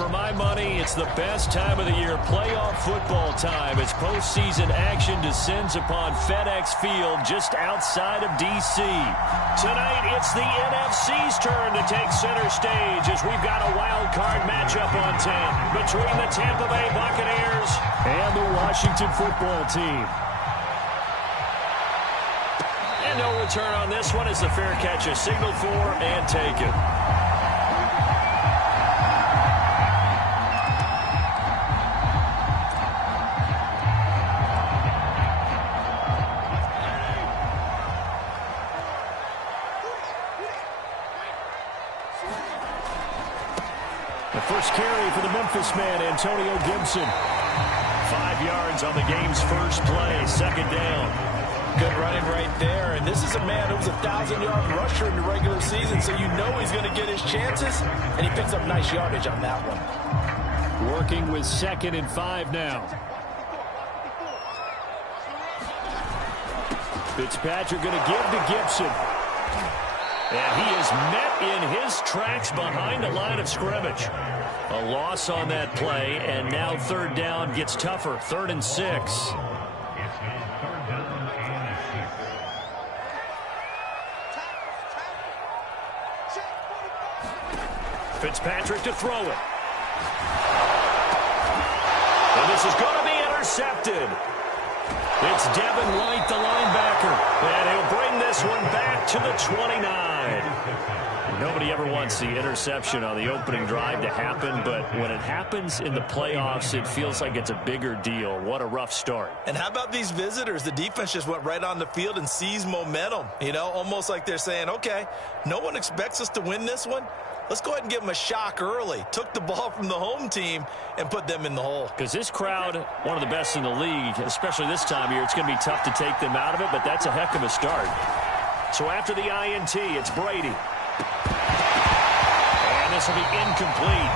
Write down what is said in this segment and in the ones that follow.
For my money, it's the best time of the year, playoff football time, as postseason action descends upon FedEx Field just outside of D.C. Tonight, it's the NFC's turn to take center stage as we've got a wild card matchup on tap between the Tampa Bay Buccaneers and the Washington football team. And no return on this one as the fair catch is signaled for and taken. The first carry for the Memphis man, Antonio Gibson. 5 yards on the game's first play, second down. Good running right there. And this is a man who was a 1,000-yard rusher in the regular season, so you know he's going to get his chances, and he picks up nice yardage on that one. Working with 2nd and 5 now. Fitzpatrick going to give to Gibson. And he is met in his tracks behind the line of scrimmage. A loss on that play, and now 3rd down gets tougher. 3rd and 6. Fitzpatrick to throw it. And this is going to be intercepted. It's Devin White, the linebacker. And he'll bring this one back to the 29. Nobody ever wants the interception on the opening drive to happen, but when it happens in the playoffs, it feels like it's a bigger deal. What a rough start. And how about these visitors? The defense just went right on the field and seized momentum. You know, almost like they're saying, okay, no one expects us to win this one. Let's go ahead and give them a shock early. Took the ball from the home team and put them in the hole. Because this crowd, one of the best in the league, especially this time of year, it's going to be tough to take them out of it, but that's a heck of a start. So after the INT, it's Brady. And this will be incomplete.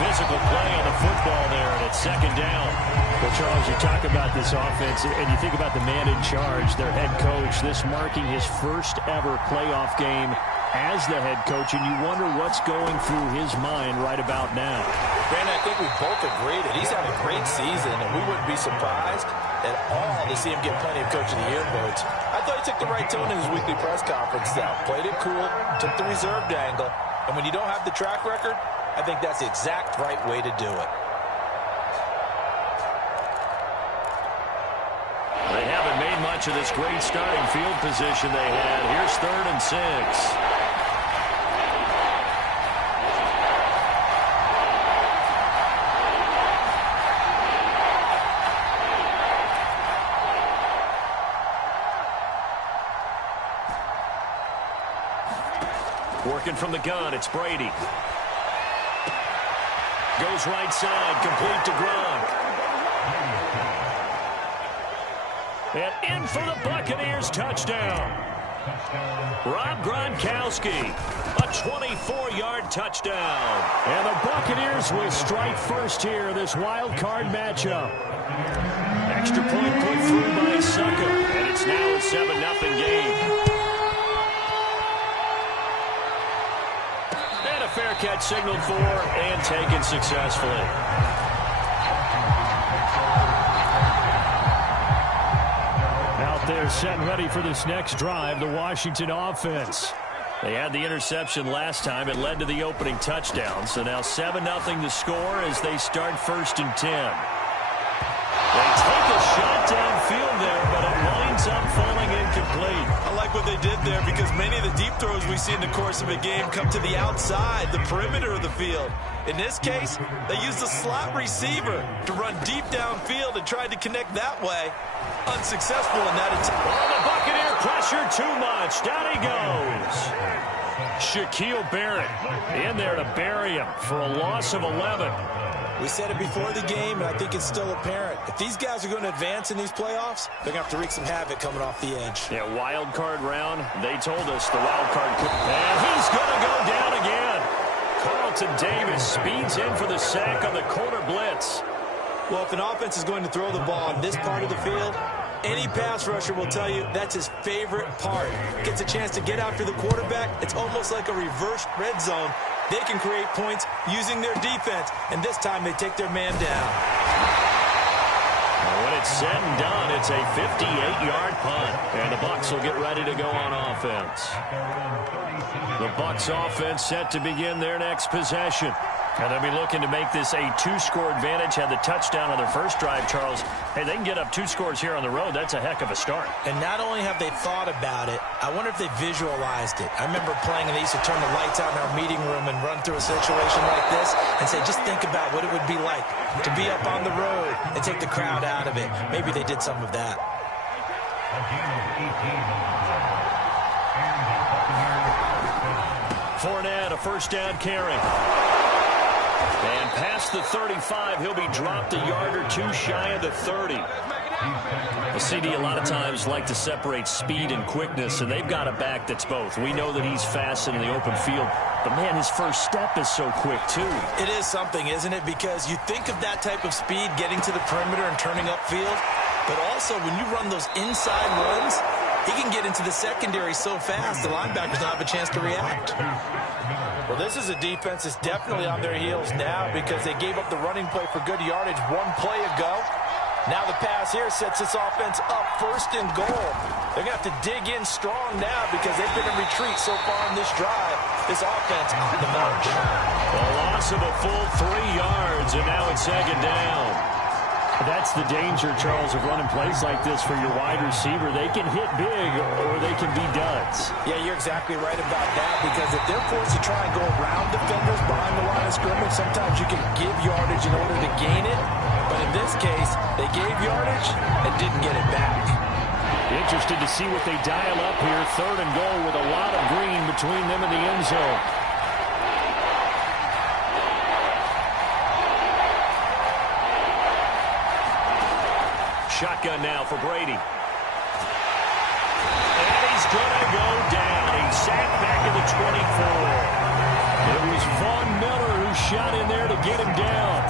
Physical play on the football there, and it's 2nd down. Well, Charles, you talk about this offense, and you think about the man in charge, their head coach, this marking his first ever playoff game as the head coach, and you wonder what's going through his mind right about now. Brandon, I think we both agree that he's had a great season, and we wouldn't be surprised at all to see him get plenty of Coach of the Year votes. I thought he took the right tone in his weekly press conference, though. Played it cool, took the reserved angle, and when you don't have the track record, I think that's the exact right way to do it. They haven't made much of this great starting field position they had. Here's 3rd and 6. Working from the gun, it's Brady. Goes right side, complete to Gronk. And in for the Buccaneers, touchdown. Rob Gronkowski, a 24-yard touchdown. And the Buccaneers will strike first here, this wild card matchup. Extra point put through by Sucker, and it's now a 7-0 game. And a fair catch signaled for and taken successfully. They're set and ready for this next drive, the Washington offense. They had the interception last time. It led to the opening touchdown. So now 7-0 to score as they start 1st and 10. They take a shot downfield there, but it winds up falling incomplete. I like what they did there because many of the deep throws we see in the course of a game come to the outside, the perimeter of the field. In this case, they used a slot receiver to run deep downfield and tried to connect that way. Unsuccessful in that attempt. Oh, the Buccaneer pressure too much. Down he goes. Shaquille Barrett in there to bury him for a loss of 11. We said it before the game, and I think it's still apparent. If these guys are going to advance in these playoffs, they're going to have to wreak some havoc coming off the edge. Yeah, wild card round. They told us the wild card could. And he's going to go down again. Carlton Davis speeds in for the sack on the corner blitz. Well, if an offense is going to throw the ball on this part of the field, any pass rusher will tell you that's his favorite part. Gets a chance to get after the quarterback. It's almost like a reverse red zone They can create points using their defense, and this time they take their man down. When it's said and done, it's a 58-yard punt, and the Bucs will get ready to go on offense. The Bucs offense set to begin their next possession. And they'll be looking to make this a two-score advantage. Had the touchdown on their first drive, Charles. Hey, they can get up 2 scores here on the road. That's a heck of a start. And not only have they thought about it, I wonder if they visualized it. I remember playing, and they used to turn the lights out in our meeting room and run through a situation like this and say, just think about what it would be like to be up on the road and take the crowd out of it. Maybe they did some of that. Fournette, a first down carry. And past the 35, he'll be dropped a yard or two shy of the 30. The CD a lot of times like to separate speed and quickness, and they've got a back that's both. We know that he's fast in the open field, but, man, his first step is so quick, too. It is something, isn't it? Because you think of that type of speed getting to the perimeter and turning upfield, but also when you run those inside runs, he can get into the secondary so fast the linebackers don't have a chance to react. Well, this is a defense that's definitely on their heels now because they gave up the running play for good yardage one play ago. Now the pass here sets this offense up first and goal. They're going to have to dig in strong now because they've been in retreat so far in this drive. This offense on the march. A loss of a full 3 yards, and now it's second down. That's the danger, Charles, of running plays like this for your wide receiver. They can hit big or they can be duds. Yeah, you're exactly right about that because if they're forced to try and go around defenders behind the line of scrimmage, sometimes you can give yardage in order to gain it. But in this case, they gave yardage and didn't get it back. Interested to see what they dial up here. Third and goal with a lot of green between them and the end zone. Shotgun now for Brady. And he's going to go down. He's sacked back at the 24. It was Von Miller who shot in there to get him down.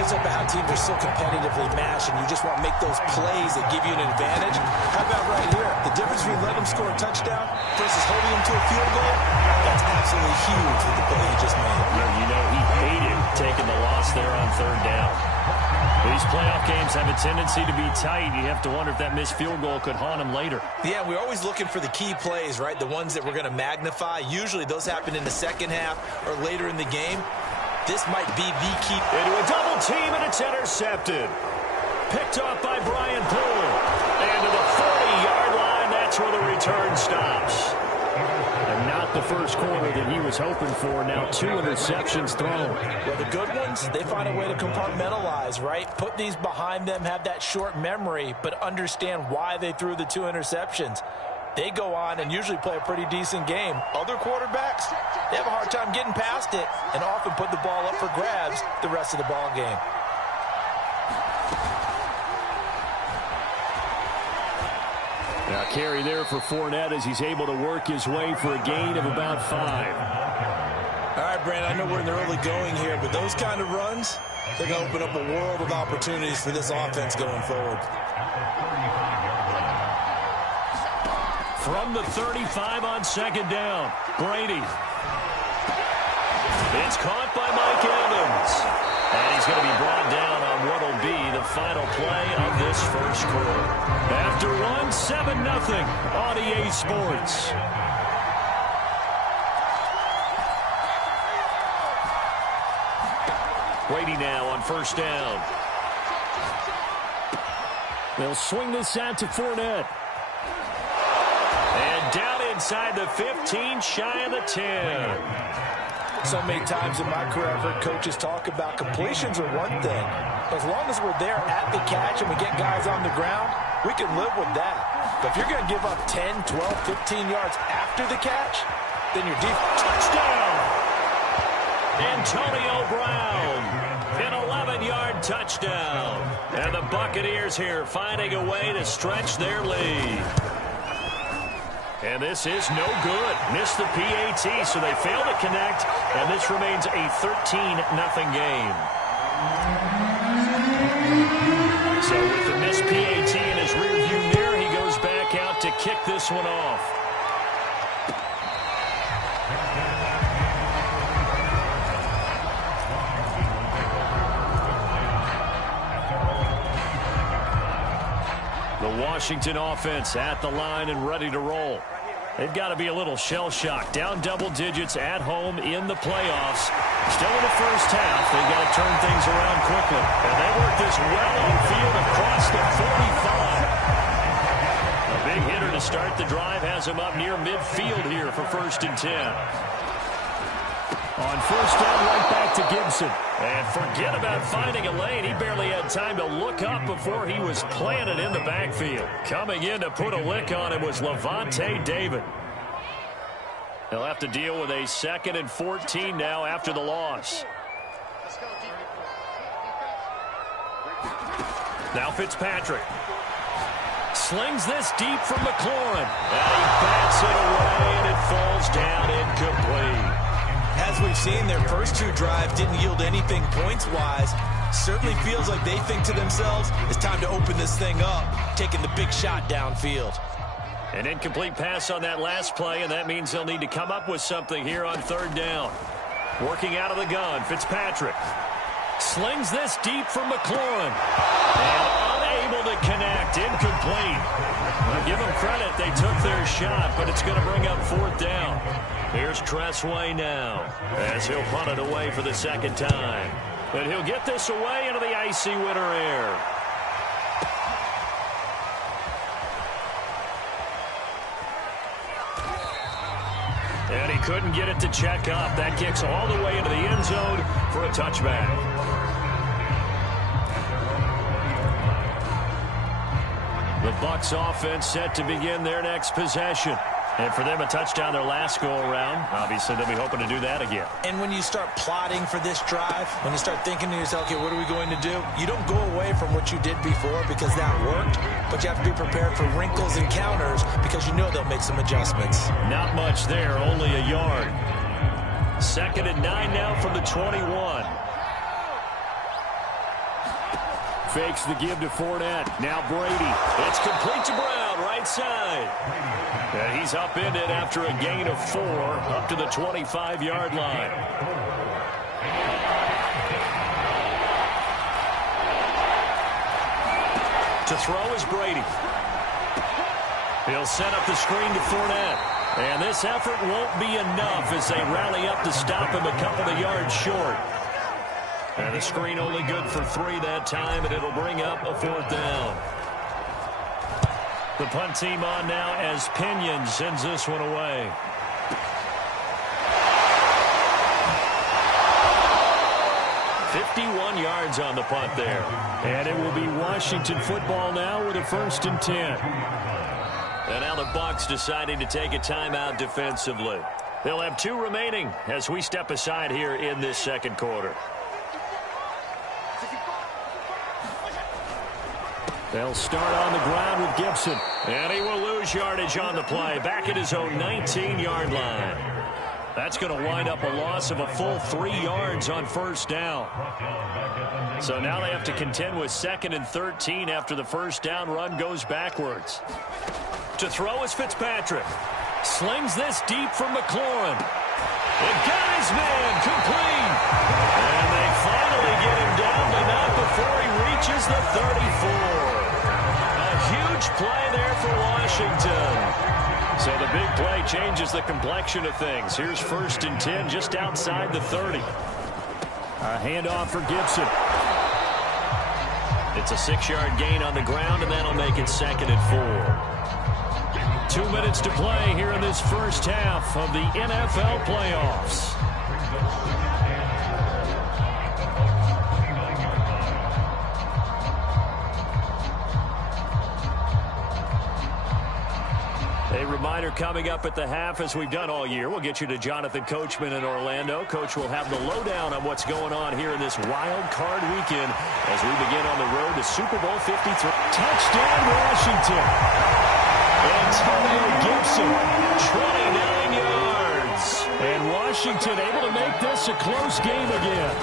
It's about how teams are so competitively matched, and you just want to make those plays that give you an advantage. How about right here? The difference between letting him score a touchdown versus holding him to a field goal, that's absolutely huge with the play he just made. You know, he hated taking the loss there on third down. These playoff games have a tendency to be tight. You have to wonder if that missed field goal could haunt him later. Yeah, we're always looking for the key plays, right? The ones that we're going to magnify. Usually those happen in the second half or later in the game. This might be the key. Into a double team, and it's intercepted. Picked off by Brian Poole. And to the 40-yard line, that's where the return stops. And not the first quarter that he was hoping for. Now 2 interceptions thrown. Well, the good ones, they find a way to compartmentalize, right? Put these behind them, have that short memory, but understand why they threw the 2 interceptions. They go on and usually play a pretty decent game. Other quarterbacks, they have a hard time getting past it and often put the ball up for grabs the rest of the ball game. Now carry there for Fournette as he's able to work his way for a gain of about 5. All right, Brandon, I know we're in the early going here, but those kind of runs, they're going to open up a world of opportunities for this offense going forward. From the 35 on second down, Brady. It's caught by Mike Evans. And he's going to be brought down on what will be the final play of this first quarter. After 7-0 on EA Sports. Brady now on first down. They'll swing this out to Fournette. And down inside the 15, shy of the 10. So many times in my career, I've heard coaches talk about completions are one thing. As long as we're there at the catch and we get guys on the ground, we can live with that. But if you're going to give up 10, 12, 15 yards after the catch, then your defense. Touchdown! Antonio Brown, an 11-yard touchdown. And the Buccaneers here finding a way to stretch their lead. And this is no good. Missed the PAT, so they fail to connect, and this remains a 13-0 game. So with the missed PAT in his rearview mirror, he goes back out to kick this one off. Washington offense at the line and ready to roll. They've got to be a little shell-shocked. Down double digits at home in the playoffs. Still in the first half. They've got to turn things around quickly. And they work this well on field across the 45. A big hitter to start the drive has him up near midfield here for 1st and 10. On 1st down, right back to Gibson. And forget about finding a lane. He barely had time to look up before he was planted in the backfield. Coming in to put a lick on him was Levante David. They'll have to deal with a 2nd and 14 now after the loss. Now Fitzpatrick. Slings this deep from McLaurin. And he bats it away, and it falls down incomplete. As we've seen, their first 2 drives didn't yield anything points-wise. Certainly feels like they think to themselves, it's time to open this thing up, taking the big shot downfield. An incomplete pass on that last play, and that means they'll need to come up with something here on 3rd down. Working out of the gun, Fitzpatrick. Slings this deep from McLaurin. And unable to connect, incomplete. Well, give them credit, they took their shot, but it's going to bring up 4th down. Here's Tressway now, as he'll punt it away for the 2nd time. And he'll get this away into the icy winter air. And he couldn't get it to check up. That kicks all the way into the end zone for a touchback. The Bucs offense set to begin their next possession. And for them, a touchdown their last go-around. Obviously, they'll be hoping to do that again. And when you start plotting for this drive, when you start thinking to yourself, okay, what are we going to do? You don't go away from what you did before because that worked, but you have to be prepared for wrinkles and counters because you know they'll make some adjustments. Not much there, only a yard. 2nd and 9 now from the 21. Fakes the give to Fournette. Now Brady. It's complete to Brown, right side. And he's upended after a gain of 4 up to the 25-yard line. To throw is Brady. He'll set up the screen to Fournette. And this effort won't be enough as they rally up to stop him a couple of yards short. And the screen only good for 3 that time, and it'll bring up a 4th down. The punt team on now as Pinion sends this one away. .51 yards on the punt there. And it will be Washington football now with a 1st and 10. And now the Bucs deciding to take a timeout defensively. They'll have 2 remaining as we step aside here in this 2nd quarter. They'll start on the ground with Gibson. And he will lose yardage on the play. Back at his own 19-yard line. That's going to wind up a loss of a full 3 yards on 1st down. So now they have to contend with 2nd and 13 after the 1st down run goes backwards. To throw is Fitzpatrick. Slings this deep from McLaurin. It got his man complete. And they finally get him down, but not before he reaches the 34. Huge play there for Washington. So the big play changes the complexion of things. Here's 1st and 10 just outside the 30. A handoff for Gibson. It's a 6-yard gain on the ground, and that'll make it 2nd and 4. 2 minutes to play here in this first half of the NFL playoffs. A reminder coming up at the half, as we've done all year. We'll get you to Jonathan Coachman in Orlando. Coach will have the lowdown on what's going on here in this wild card weekend as we begin on the road to Super Bowl 53. Touchdown, Washington. Antonio Gibson, 29 yards. And Washington able to make this a close game again.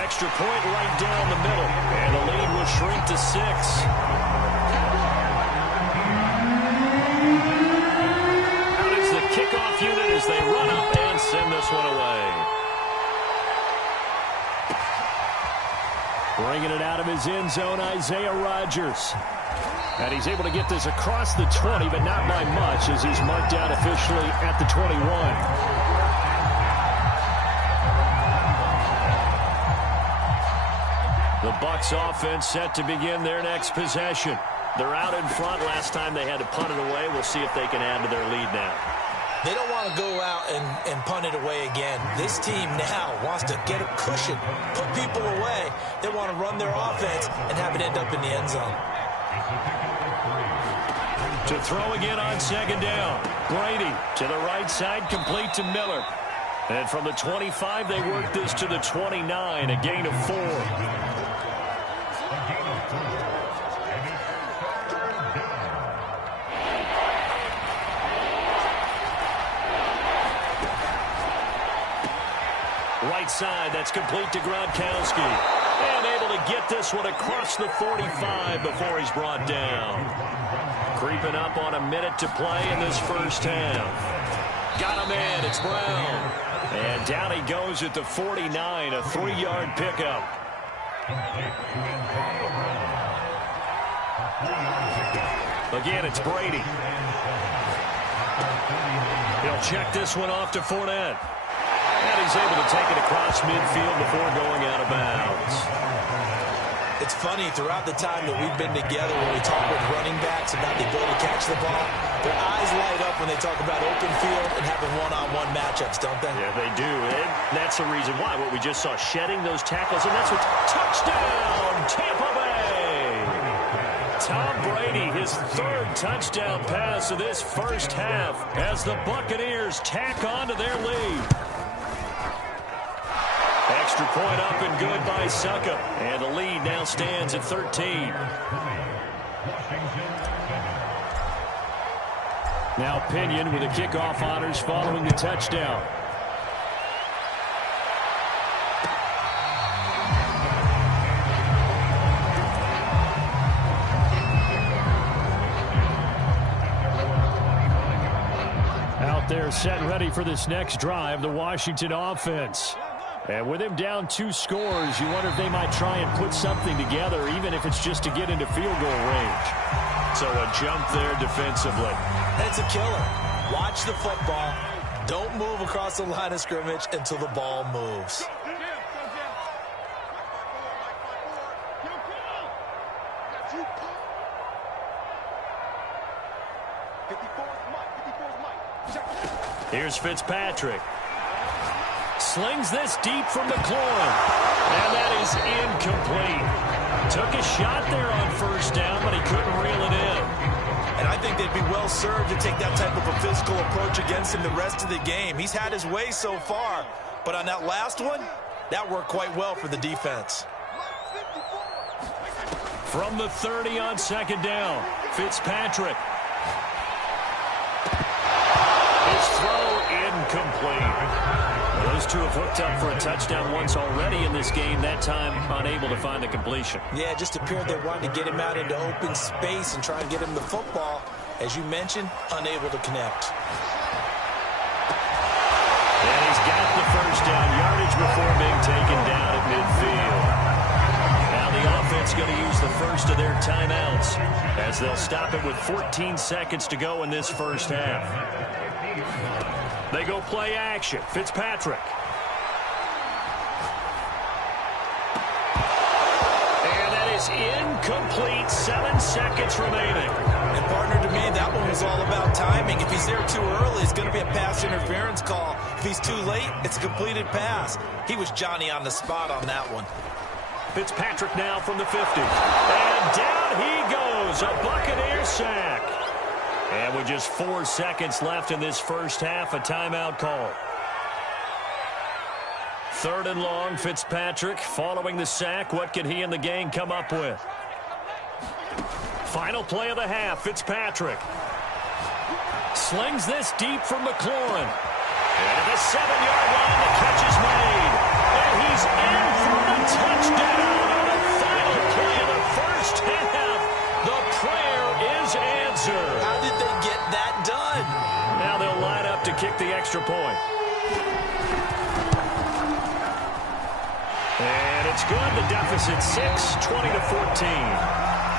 Extra point right down the middle. And the lead will shrink to 6. Kickoff unit as they run up and send this one away. Bringing it out of his end zone, Isaiah Rodgers. And he's able to get this across the 20, but not by much, as he's marked out officially at the 21. The Bucs offense set to begin their next possession. They're out in front. Last time they had to punt it away. We'll see if they can add to their lead now. They don't want to go out and punt it away again. This team now wants to get a cushion, put people away. They want to run their offense and have it end up in the end zone. To throw again on second down. Brady to the right side, complete to Miller. And from the 25, they work this to the 29, a gain of 4. Right side, that's complete to Gronkowski. And able to get this one across the 45 before he's brought down. Creeping up on a minute to play in this first half. Got him in, it's Brown. And down he goes at the 49, a 3-yard pickup. Again, it's Brady. He'll check this one off to Fournette. And he's able to take it across midfield before going out of bounds. It's funny, throughout the time that we've been together, when we talk with running backs about the ability to catch the ball, their eyes light up when they talk about open field and having one-on-one matchups, don't they? Yeah, they do. And that's the reason why. What we just saw, shedding those tackles, and that's what... Touchdown, Tampa Bay! Tom Brady, his 3rd touchdown pass of this first half as the Buccaneers tack on to their lead. Extra point up and good by Suckup. And the lead now stands at 13. Now Pinion with the kickoff honors following the touchdown. Out there set and ready for this next drive, the Washington offense. And with him down 2 scores, you wonder if they might try and put something together, even if it's just to get into field goal range. So a jump there defensively. It's a killer. Watch the football. Don't move across the line of scrimmage until the ball moves. Here's Fitzpatrick. Slings this deep from McLaurin. And that is incomplete. Took a shot there on first down, but he couldn't reel it in. And I think they'd be well served to take that type of a physical approach against him the rest of the game. He's had his way so far, but on that last one, that worked quite well for the defense. From the 30 on second down, Fitzpatrick. His throw incomplete. Those two have hooked up for a touchdown once already in this game, that time unable to find the completion. Yeah, it just appeared they wanted to get him out into open space and try and get him the football. As you mentioned, unable to connect. And he's got the first down yardage before being taken down at midfield. Now the offense going to use the first of their timeouts as they'll stop it with 14 seconds to go in this first half. They go play action. Fitzpatrick. And that is incomplete. 7 seconds remaining. And partner, to me, that one was all about timing. If he's there too early, it's going to be a pass interference call. If he's too late, it's a completed pass. He was Johnny on the spot on that one. Fitzpatrick now from the 50. And down he goes. A Buccaneer sack. And with just 4 seconds left in this first half, a timeout call. 3rd and long, Fitzpatrick following the sack. What can he and the gang come up with? Final play of the half, Fitzpatrick. Slings this deep from McLaurin. And at the 7-yard line, the catch is made. And he's in for the touchdown on the final play of the first half. The prayer is answered. How did they get that done? Now they'll line up to kick the extra point. And It's good. The deficit 6, 20-14.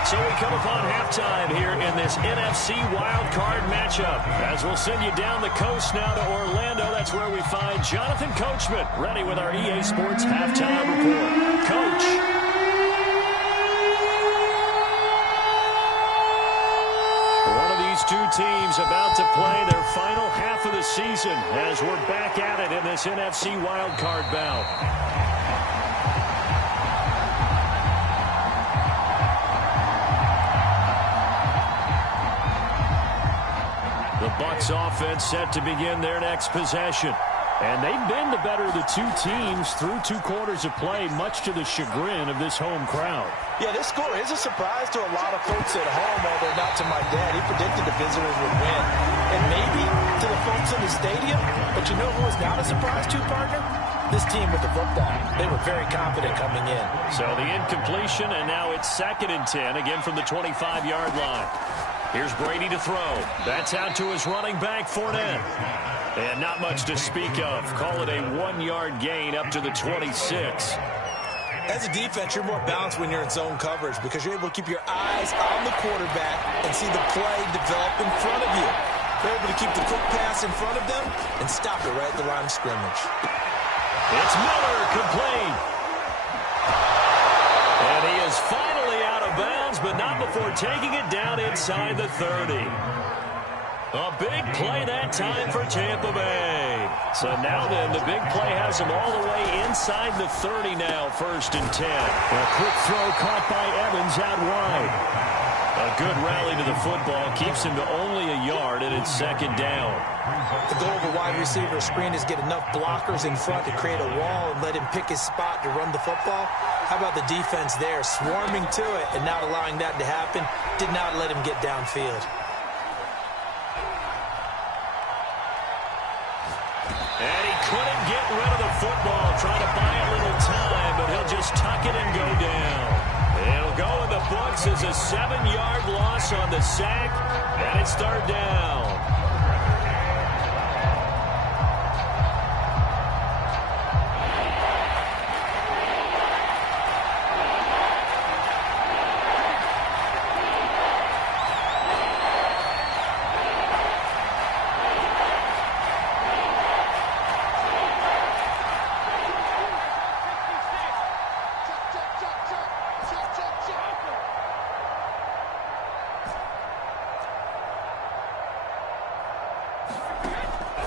So we come upon halftime here in this NFC Wildcard matchup. As we'll send you down the coast now to Orlando. That's where we find Jonathan Coachman ready with our EA Sports halftime report. Coach. One of these two teams about to play their final half of the season as we're back at it in this NFC Wildcard bout. Bucs offense set to begin their next possession. And they've been the better of the two teams through 2 quarters of play, much to the chagrin of this home crowd. Yeah, this score is a surprise to a lot of folks at home, although not to my dad. He predicted the visitors would win. And maybe to the folks in the stadium. But you know who was not a surprise to, partner? This team with the football. They were very confident coming in. So the incompletion, and now it's 2nd and 10, again from the 25-yard line. Here's Brady to throw. That's out to his running back, Fournette. And not much to speak of. Call it a 1-yard gain up to the 26. As a defense, you're more balanced when you're in zone coverage because you're able to keep your eyes on the quarterback and see the play develop in front of you. You're able to keep the quick pass in front of them and stop it right at the line of scrimmage. It's Miller, complete. And he is finally out of bounds, but not before taking it down inside the 30. A big play that time for Tampa Bay. So now then, the big play has them all the way inside the 30 now, 1st and 10. A quick throw caught by Evans out wide. A good rally to the football keeps him to only a yard, and it's 2nd down. The goal of a wide receiver screen is get enough blockers in front to create a wall and let him pick his spot to run the football. How about the defense there, swarming to it and not allowing that to happen? Did not let him get downfield. And he couldn't get rid of the football, trying to buy a little time, but he'll just tuck it and go down. It'll go in the books as a 7-yard loss on the sack, and it's 3rd down.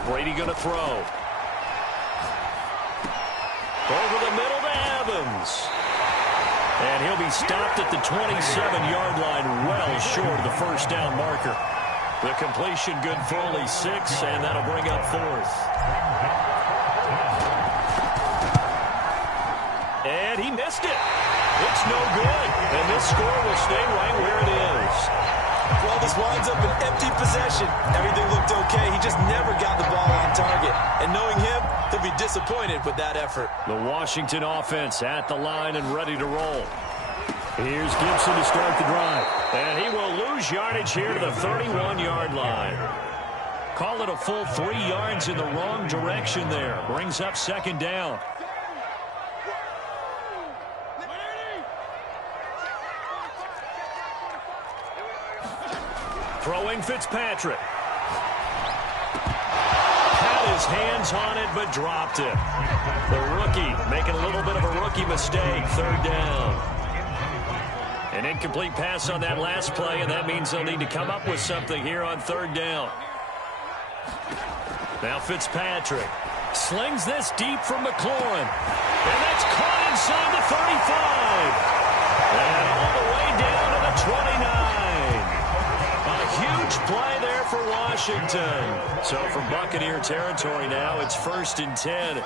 Brady going to throw. Over the middle to Evans. And he'll be stopped at the 27-yard line, well short of the 1st down marker. The completion good for only 6, and that'll bring up 4th. And he missed it. It's no good. And this score will stay right where it is. Well, this winds up an empty possession. Everything looked okay. He just never got the ball on target. And knowing him, he'll be disappointed with that effort. The Washington offense at the line and ready to roll. Here's Gibson to start the drive. And he will lose yardage here to the 31-yard line. Call it a full 3 yards in the wrong direction there. Brings up 2nd down. Throwing Fitzpatrick. Had his hands on it, but dropped it. The rookie making a little bit of a rookie mistake. 3rd down. An incomplete pass on that last play, and that means they'll need to come up with something here on 3rd down. Now Fitzpatrick slings this deep from McLaurin. And that's caught inside the 35. And all the way down to the 29. Huge play there for Washington. So from Buccaneer territory now, it's 1st and 10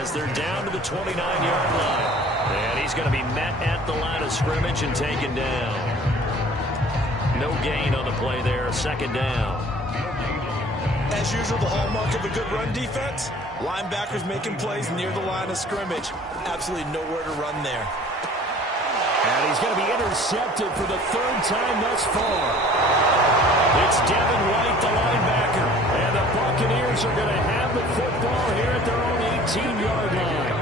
as they're down to the 29-yard line. And he's going to be met at the line of scrimmage and taken down. No gain on the play there, 2nd down. As usual, the hallmark of a good run defense, linebackers making plays near the line of scrimmage. Absolutely nowhere to run there. And he's going to be intercepted for the 3rd time thus far. It's Devin White, the linebacker. And the Buccaneers are going to have the football here at their own 18-yard line.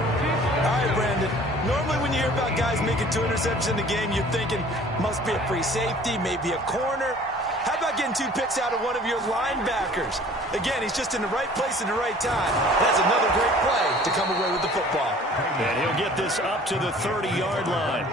All right, Brandon. Normally when you hear about guys making 2 interceptions in the game, you're thinking must be a free safety, maybe a corner. How about getting 2 picks out of one of your linebackers? Again, he's just in the right place at the right time. That's another great play to come away with the football. And he'll get this up to the 30-yard line.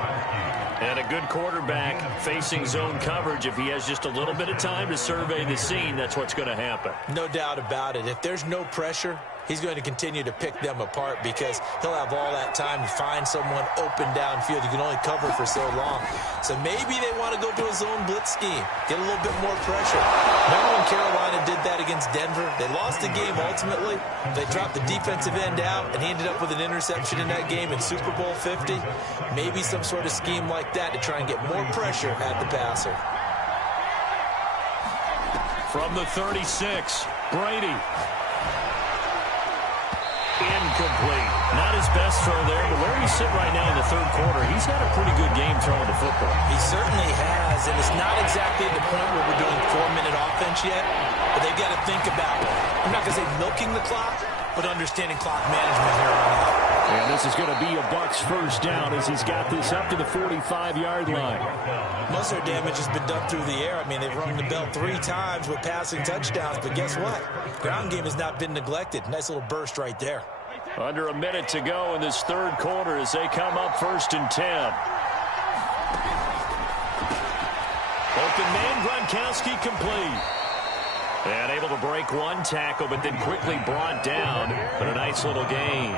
And a good quarterback facing zone coverage. If he has just a little bit of time to survey the scene, that's what's going to happen. No doubt about it. If there's no pressure, he's going to continue to pick them apart because he'll have all that time to find someone open downfield. You can only cover for so long. So maybe they want to go to a zone blitz scheme, get a little bit more pressure. Remember when Carolina did that against Denver? They lost the game ultimately. They dropped the defensive end out, and he ended up with an interception in that game in Super Bowl 50. Maybe some sort of scheme like that to try and get more pressure at the passer. From the 36, Brady. Incomplete. Not his best throw there, but where he's sitting right now in the third quarter, he's had a pretty good game throwing the football. He certainly has, and it's not exactly at the point where we're doing 4-minute offense yet, but they've got to think about, I'm not going to say milking the clock, but understanding clock management here on out. And this is going to be a Bucs first down as he's got this up to the 45-yard line. Most of their damage has been done through the air. I mean, they've rung the bell 3 times with passing touchdowns, but guess what? Ground game has not been neglected. Nice little burst right there. Under a minute to go in this third quarter as they come up 1st and 10. Open man, Gronkowski complete. And able to break one tackle, but then quickly brought down. But a nice little gain.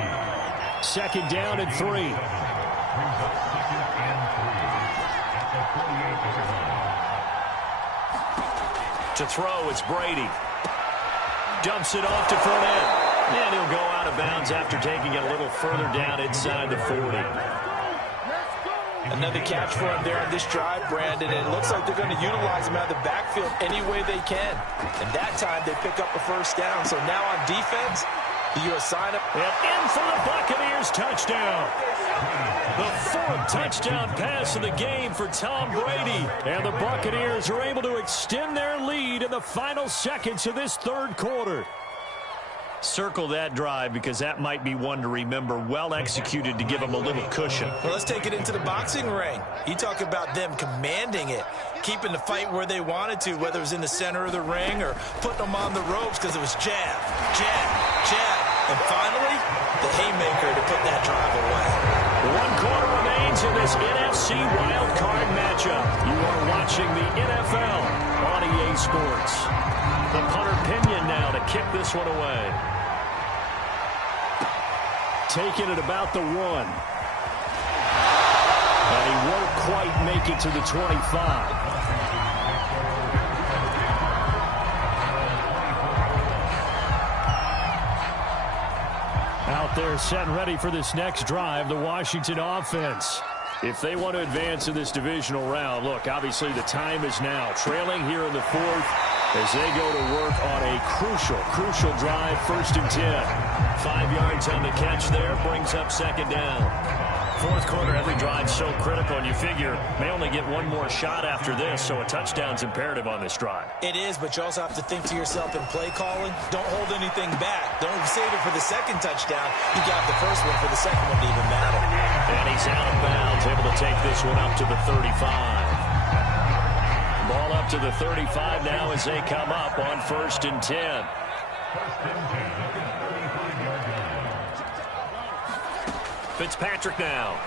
2nd down and 3. To throw, it's Brady. Dumps it off to Fournette. And he'll go out of bounds after taking it a little further down inside the 40. Another catch for him there on this drive, Brandon. And it looks like they're going to utilize him out of the backfield any way they can. And that time they pick up a first down. So now on defense, you assign him. And in for the Buccaneers touchdown. The 4th touchdown pass of the game for Tom Brady. And the Buccaneers are able to extend their lead in the final seconds of this third quarter. Circle that drive because that might be one to remember. Well executed to give them a little cushion. Well, let's take it into the boxing ring. You talk about them commanding it, keeping the fight where they wanted to, whether it was in the center of the ring or putting them on the ropes because it was jab, jab, jab. And finally, the haymaker to put that drive away. 1 quarter remains in this NFC Wildcard matchup. You are watching the NFL on EA Sports. The punter Pinion now to kick this one away. Taking it about the 1. And he won't quite make it to the 25. Out there set and ready for this next drive, the Washington offense. If they want to advance in this divisional round, look, obviously the time is now. Trailing here in the 4th as they go to work on a crucial drive, 1st and 10. 5 yards on the catch there, brings up 2nd down. 4th quarter, every drive so critical, and you figure may only get one more shot after this, so a touchdown's imperative on this drive. It is, but you also have to think to yourself in play calling, don't hold anything back. Don't save it for the 2nd touchdown. You got the 1st one for the 2nd one to even matter. And he's out of bounds, able to take this one up to the 35. Ball up to the 35 now as they come up on 1st and 10. Fitzpatrick now.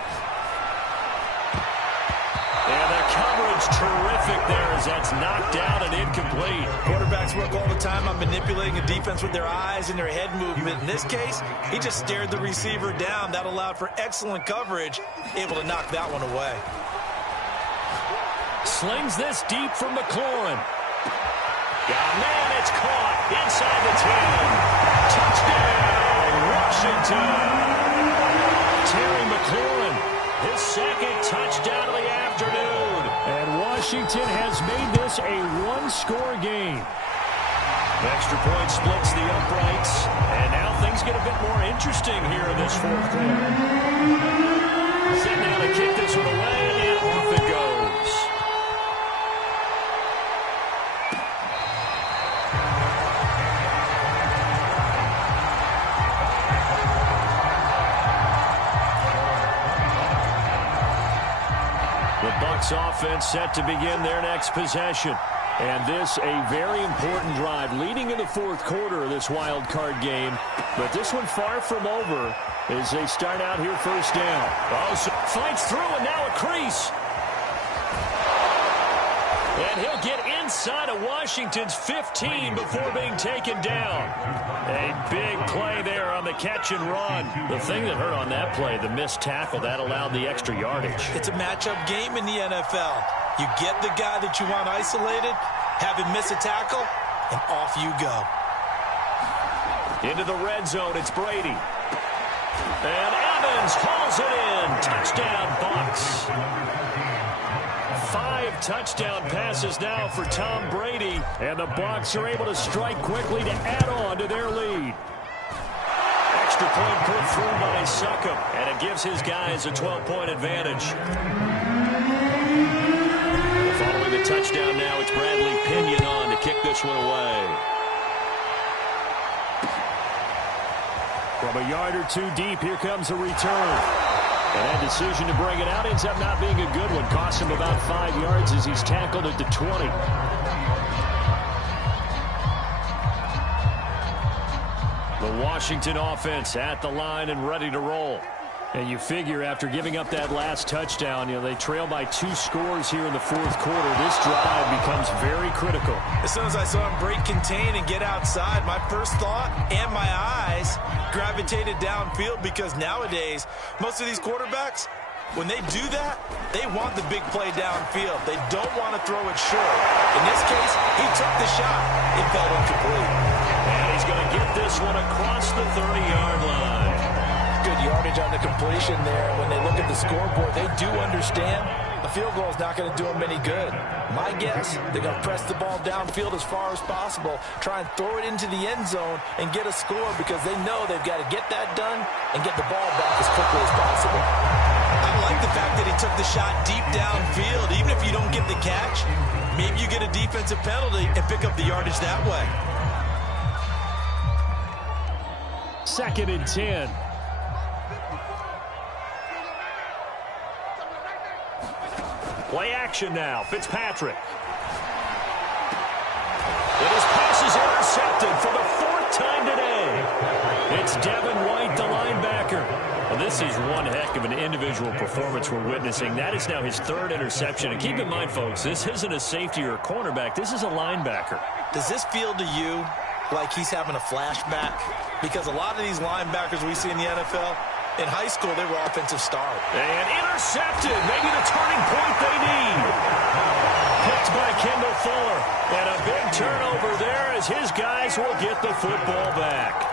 And the coverage terrific there as that's knocked out and incomplete. Quarterbacks work all the time on manipulating a defense with their eyes and their head movement. In this case, he just stared the receiver down. That allowed for excellent coverage, able to knock that one away. Slings this deep from McLaurin. Yeah, man, it's caught inside the 10. Touchdown, Washington. Terry McLaurin, his 2nd touchdown of the afternoon. And Washington has made this a 1-score game. Extra point splits the uprights. And now things get a bit more interesting here in this 4th quarter. Set now to kick this one away, and off it goes. Bucs offense set to begin their next possession. And this a very important drive leading in the fourth quarter of this wild card game. But this one far from over as they start out here first down. Oh, so fights through and now a crease. And he'll get inside of Washington's 15 before being taken down. A big play there on the catch and run. The thing that hurt on that play, the missed tackle, that allowed the extra yardage. It's a matchup game in the NFL. You get the guy that you want isolated, have him miss a tackle, and off you go. Into the red zone, it's Brady. And Evans hauls it in. Touchdown, Bucs. 5 touchdown passes now for Tom Brady. And the Bucs are able to strike quickly to add on to their lead. Extra point put through by Succop. And it gives his guys a 12-point advantage. Following the touchdown now, it's Bradley Pinion on to kick this one away. From a yard or two deep, here comes a return. And that decision to bring it out ends up not being a good one. Costs him about 5 yards as he's tackled at the 20. The Washington offense at the line and ready to roll. And you figure after giving up that last touchdown, they trail by 2 scores here in the fourth quarter. This drive becomes very critical. As soon as I saw him break contain and get outside, my first thought and my eyes gravitated downfield, because nowadays, most of these quarterbacks, when they do that, they want the big play downfield. They don't want to throw it short. In this case, he took the shot. It fell incomplete. And he's going to get this one across the 30-yard line. Good yardage on the completion there. When they look at the scoreboard, they do understand a field goal is not going to do them any good. My guess, they're going to press the ball downfield as far as possible, try and throw it into the end zone and get a score, because they know they've got to get that done and get the ball back as quickly as possible. I like the fact that he took the shot deep downfield. Even if you don't get the catch, maybe you get a defensive penalty and pick up the yardage that way. 2nd and 10. Play action now. Fitzpatrick. And his pass is intercepted for the 4th time today. It's Devin White, the linebacker. Well, this is one heck of an individual performance we're witnessing. That is now his 3rd interception. And keep in mind, folks, this isn't a safety or a cornerback. This is a linebacker. Does this feel to you like he's having a flashback? Because a lot of these linebackers we see in the NFL, in high school, they were offensive stars. And intercepted. Maybe the turning point they need. Picked by Kendall Fuller. And a big turnover there as his guys will get the football back.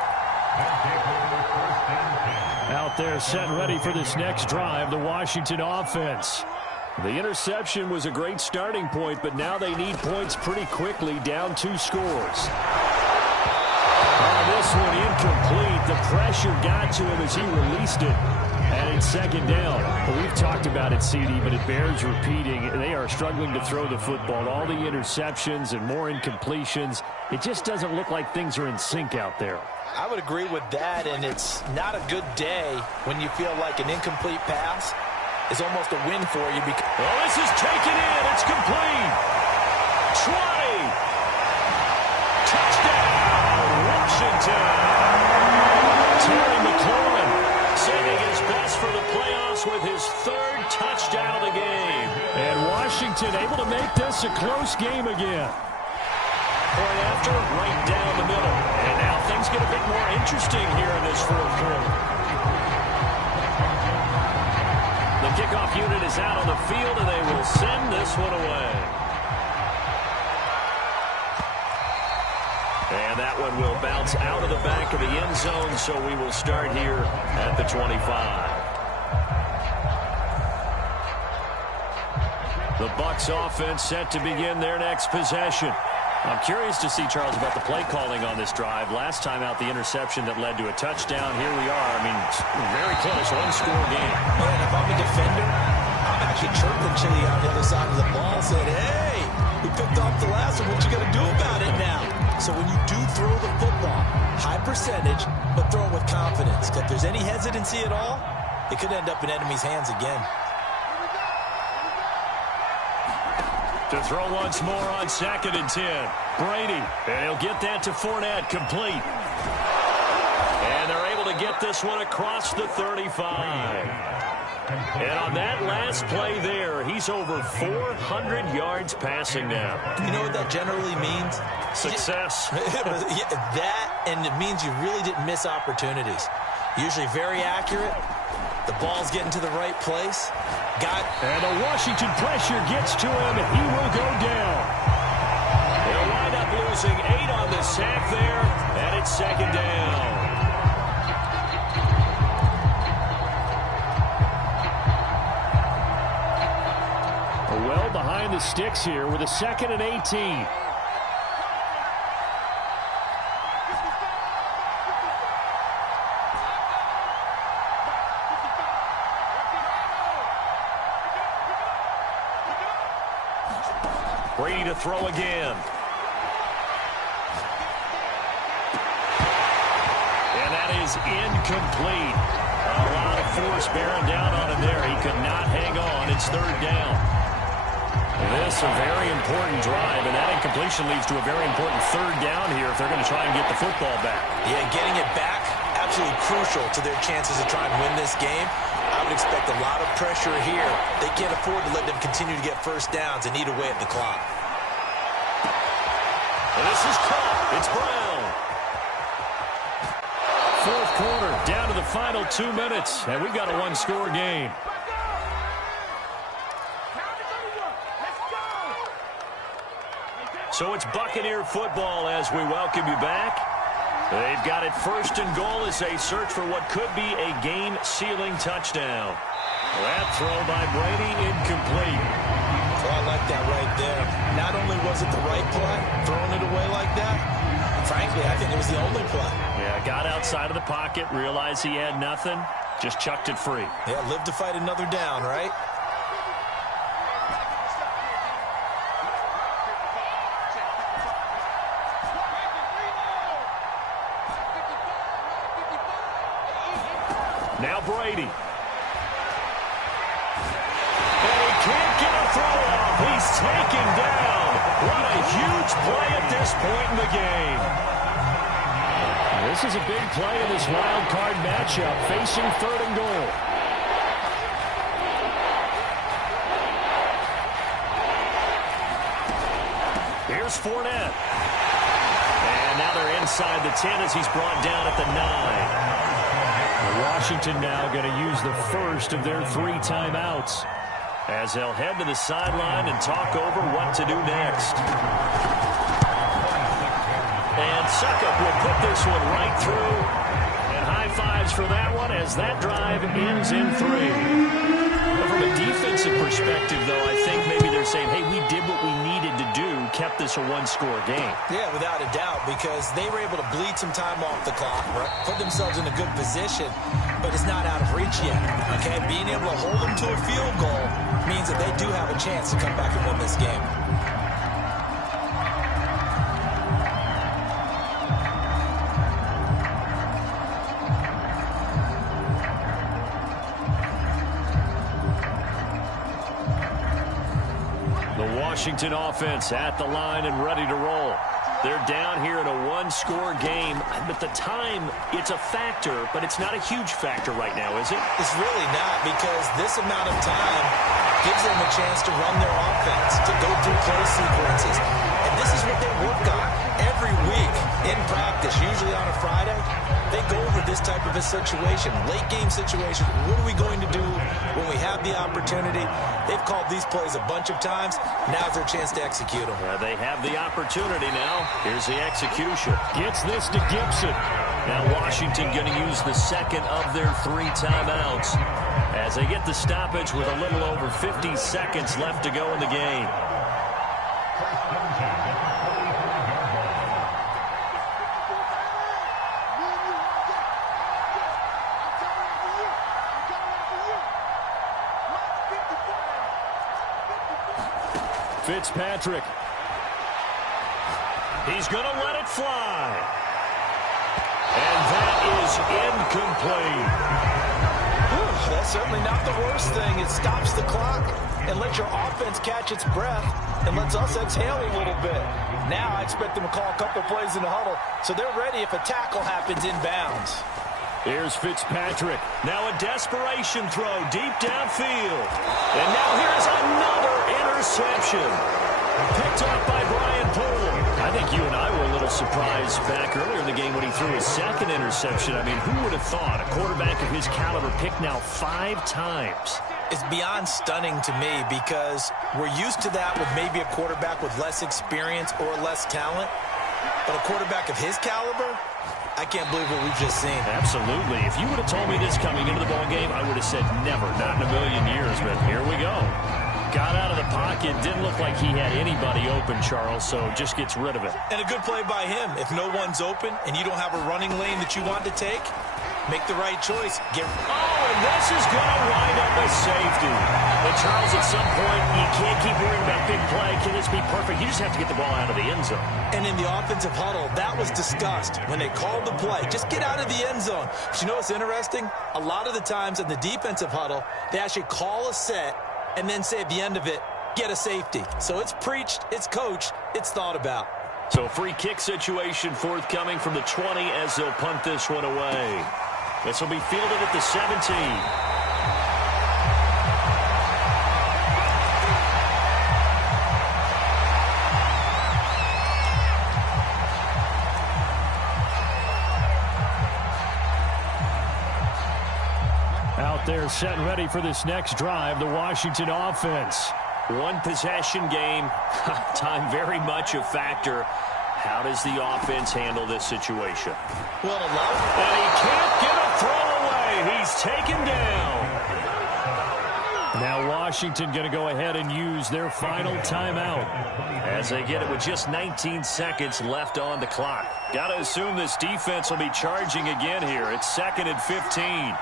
Out there set and ready for this next drive, the Washington offense. The interception was a great starting point, but now they need points pretty quickly, down 2 scores. This one incomplete. The pressure got to him as he released it. And it's 2nd down. Well, we've talked about it, CD, but it bears repeating. They are struggling to throw the football. All the interceptions and more incompletions. It just doesn't look like things are in sync out there. I would agree with that, and it's not a good day when you feel like an incomplete pass is almost a win for you. Well, this is taken in. It's complete. 20. Touchdown. Washington. Terry McLaurin saving his best for the playoffs with his 3rd touchdown of the game. And Washington able to make this a close game again. Point after, right down the middle. And now things get a bit more interesting here in this fourth quarter. The kickoff unit is out on the field, and they will send this one away. And that one will bounce out of the back of the end zone, so we will start here at the 25. The Bucs offense set to begin their next possession. I'm curious to see, Charles, about the play calling on this drive. Last time out, the interception that led to a touchdown. Here we are. I mean, very close, 1-score game. Man, if I'm a defender, I'm actually chirping Chili on the other side of the ball, saying, hey, we picked off the last one. What you going to do about it now? So when you do throw the football, high percentage, but throw it with confidence. If there's any hesitancy at all, it could end up in enemy's hands again. To throw once more on 2nd and 10. Brady, and he'll get that to Fournette, complete. And they're able to get this one across the 35. And on that last play there, he's over 400 yards passing now. You know what that generally means? Success. That, and it means you really didn't miss opportunities. Usually very accurate. The ball's getting to the right place. And the Washington pressure gets to him, and he will go down. They'll wind up losing 8 on the sack there, and it's 2nd down. Well behind the sticks here with a 2nd and 18. Brady to throw again. And that is incomplete. A lot of force bearing down on him there. He could not hang on. It's 3rd down. This is a very important drive, and that incompletion leads to a very important 3rd down here if they're going to try and get the football back. Yeah, getting it back, absolutely crucial to their chances to try and win this game. I would expect a lot of pressure here. They can't afford to let them continue to get first downs and eat away at the clock. And this is caught. It's Brown. 4th quarter, down to the final 2 minutes, and we've got a one-score game. So it's Buccaneer football as we welcome you back. They've got it 1st and goal as they search for what could be a game-sealing touchdown. That throw by Brady incomplete. Well, I like that right there. Not only was it the right play, throwing it away like that, frankly, I think it was the only play. Yeah, got outside of the pocket, realized he had nothing, just chucked it free. Yeah, live to fight another down, right? Now Brady. And he can't get a throw off. He's taken down. What a huge play at this point in the game. This is a big play in this wild card matchup, facing 3rd and goal. Here's Fournette. And now they're inside the 10 as he's brought down at the 9. Washington now going to use the first of their 3 timeouts as they'll head to the sideline and talk over what to do next. And Suckup will put this one right through. And high fives for that one as that drive ends in 3. Well, from a defensive perspective, though, I think maybe they're saying, hey, we did what we needed to do, kept this a one-score game. Yeah, without a doubt, because they were able to bleed some time off the clock, right? Put themselves in a good position, but it's not out of reach yet, okay? Being able to hold them to a field goal means that they do have a chance to come back and win this game. Washington offense at the line and ready to roll. They're down here in a one-score game. But the time, it's a factor, but it's not a huge factor right now, is it? It's really not, because this amount of time gives them a chance to run their offense, to go through play sequences. And this is what they work on every week in practice, usually on a Friday. They go over this type of a situation, late-game situation. What are we going to do when we have the opportunity? They've called these plays a bunch of times. Now's their chance to execute them. They have the opportunity now. Here's the execution. Gets this to Gibson. Now Washington going to use the 2nd of their 3 timeouts as they get the stoppage with a little over 50 seconds left to go in the game. Fitzpatrick. He's going to let it fly. And that is incomplete. That's certainly not the worst thing. It stops the clock and lets let your offense catch its breath and lets us exhale a little bit. Now I expect them to call a couple plays in the huddle so they're ready if a tackle happens inbounds. Here's Fitzpatrick. Now a desperation throw deep downfield. And now here's another interception. Picked up by Brian Poole. I think you and I were a little surprised back earlier in the game when he threw his second interception. I mean, who would have thought a quarterback of his caliber picked now 5 times? It's beyond stunning to me because we're used to that with maybe a quarterback with less experience or less talent. But a quarterback of his caliber, I can't believe what we've just seen. Absolutely. If you would have told me this coming into the ball game, I would have said never, not in a million years. But here we go. Got out of the pocket. Didn't look like he had anybody open, Charles, so just gets rid of it. And a good play by him. If no one's open and you don't have a running lane that you want to take, make the right choice. And this is going to wind up a safety. And Charles, at some point, you can't keep worrying about big play. Can this be perfect? You just have to get the ball out of the end zone. And in the offensive huddle, that was discussed when they called the play. Just get out of the end zone. But you know what's interesting? A lot of the times in the defensive huddle, they actually call a set and then say at the end of it, get a safety. So it's preached, it's coached, it's thought about. So free kick situation forthcoming from the 20 as they'll punt this one away. This will be fielded at the 17. Out there set and ready for this next drive, the Washington offense. One possession game, time very much a factor. How does the offense handle this situation? Well, and he can't get a throw away. He's taken down. Now Washington going to go ahead and use their final timeout as they get it with just 19 seconds left on the clock. Got to assume this defense will be charging again here. It's 2nd and 15.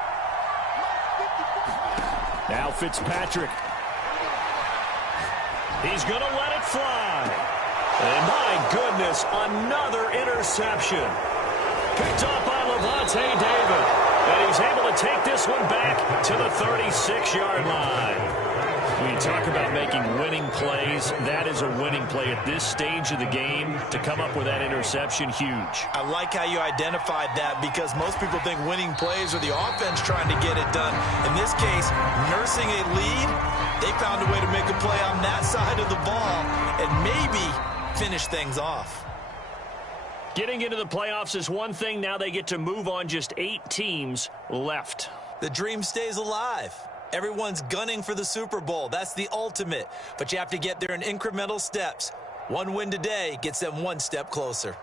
Now Fitzpatrick. He's going to let it fly. And my goodness, another interception. Picked up by Levante David. And he's able to take this one back to the 36-yard line. When you talk about making winning plays, that is a winning play at this stage of the game. To come up with that interception, huge. I like how you identified that because most people think winning plays are the offense trying to get it done. In this case, nursing a lead, they found a way to make a play on that side of the ball and maybe finish things off. Getting into the playoffs is one thing. Now they get to move on. Just 8 teams left. The dream stays alive. Everyone's gunning for the Super Bowl. That's the ultimate. But you have to get there in incremental steps. One win today gets them one step closer.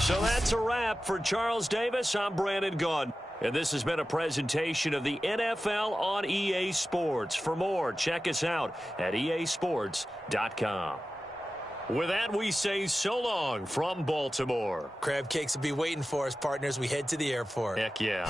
So that's a wrap for Charles Davis. I'm Brandon Gunn. And this has been a presentation of the NFL on EA Sports. For more, check us out at easports.com. With that, we say so long from Baltimore. Crab cakes will be waiting for us, partners. We head to the airport. Heck yeah.